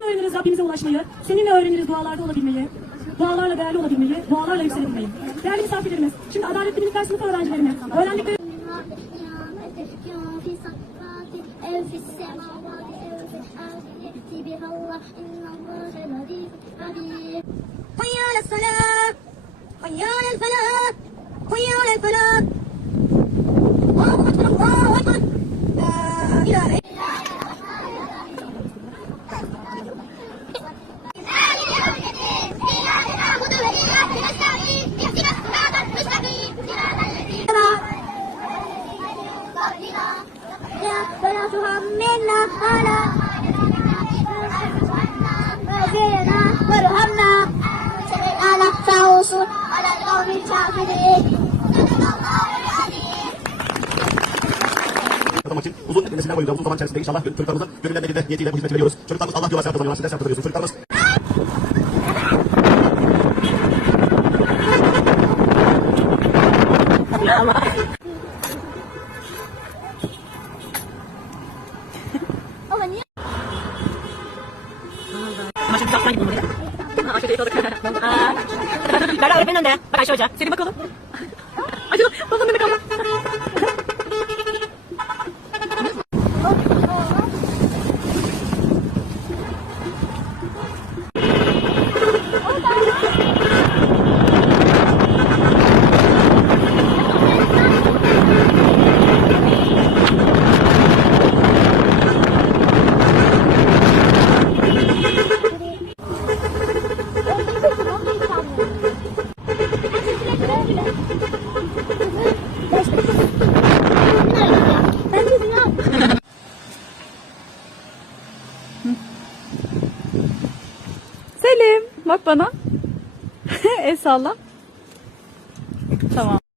öğreniriz Rabbimize ulaşmayı, seninle öğreniriz dualarda olabilmeyi, dualarla değerli olabilmeyi, dualarla yükselebilmeyi. Değerli misafirlerimiz, şimdi Adaletli Bilimler sınıfı öğrencilerine öğrendikleri الصلاة حي على الفلاح. حي على الفلاح الله أكبر الله. أكبر لا إله إلا فلا تهمنا على katılmak için uzun nefesinden boyunca uzun zaman içerisinde inşallah çocuklarımızın gönüllerinden birinde niyetiyle bu hizmeti veriyoruz. Çocuklarımız Allah yolunda sevap kazanıyorlar. Siz de sevap kazanıyorsunuz. Çocuklarımız Ama niye? Ama şimdi uzaktan gidin buraya. 我绝对做得开。来，我这边弄的，我介绍一下，这里门口。Selim bak bana. El salla. Tamam.